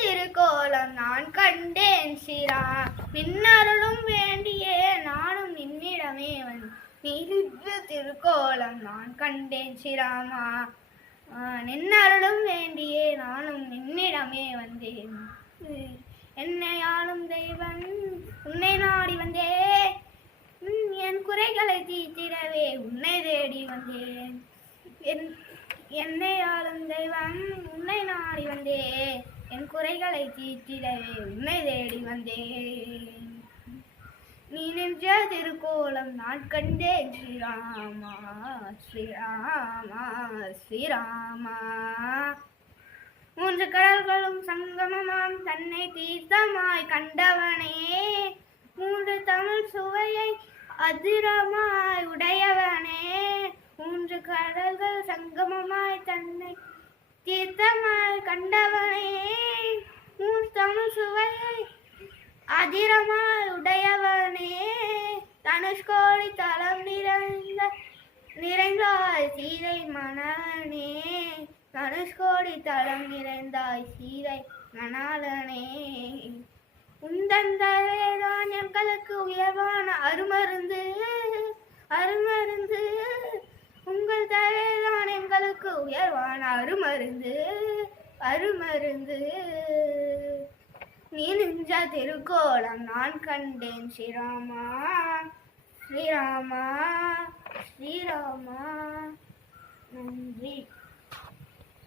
திருக்கோலம் நான் கண்டேன் ஸ்ரீராம். நின்னருளும் வேண்டியே நானும் நின்னிடமே நீ நின்ற திருக்கோலம் நான் கண்டேன் ஸ்ரீராமா. நின்னருளும் வேண்டியே நானும் நின்னிடமே வந்தேன். என்னை ஆளும் தெய்வம் உன்னை நாடி வந்தே, என் குறைகளை தீர்த்திடவே உன்னை தேடி வந்தேன். என்னை ஆளும் தெய்வம் உன்னை நாடி வந்தே, என் குறைகளை தீர்த்திடவே உன்னை தேடி வந்தேன். நீ நின்ற திருக்கோலம் நான் கண்டேன் ஸ்ரீராமா ஸ்ரீராமா ஸ்ரீராமா. மூன்று கடல்களும் சங்கமமாம் தன்னை தீர்த்தமாய் கண்டவனே, மூன்று தமிழ் சுவையை அதிரமாய் உடையவனே. மூன்று கடல்கள் சங்கமமாய் தன்னை தீர்த்தமாய் கண்டவனே, மூன்று தமிழ் சுவையை அதிரமாய் உடையவனே. தனுஷ்கோடி தலம் நிறைந்தாய் சீதை மணாலனே, தனுஷ்கோடி தலம் நிறைந்தாய் சீதை மணாலனே. உந்தன் தயவேதான் எங்களுக்கு உயர்வான அருமருந்து அருமருந்து, உங்கள் தயவேதான் எங்களுக்கு உயர்வான அருமருந்து அருமருந்து. நீ நின்ற திருக்கோலம் நான் கண்டேன் ஸ்ரீராமா ஸ்ரீராமா ஸ்ரீராமா. நன்றி.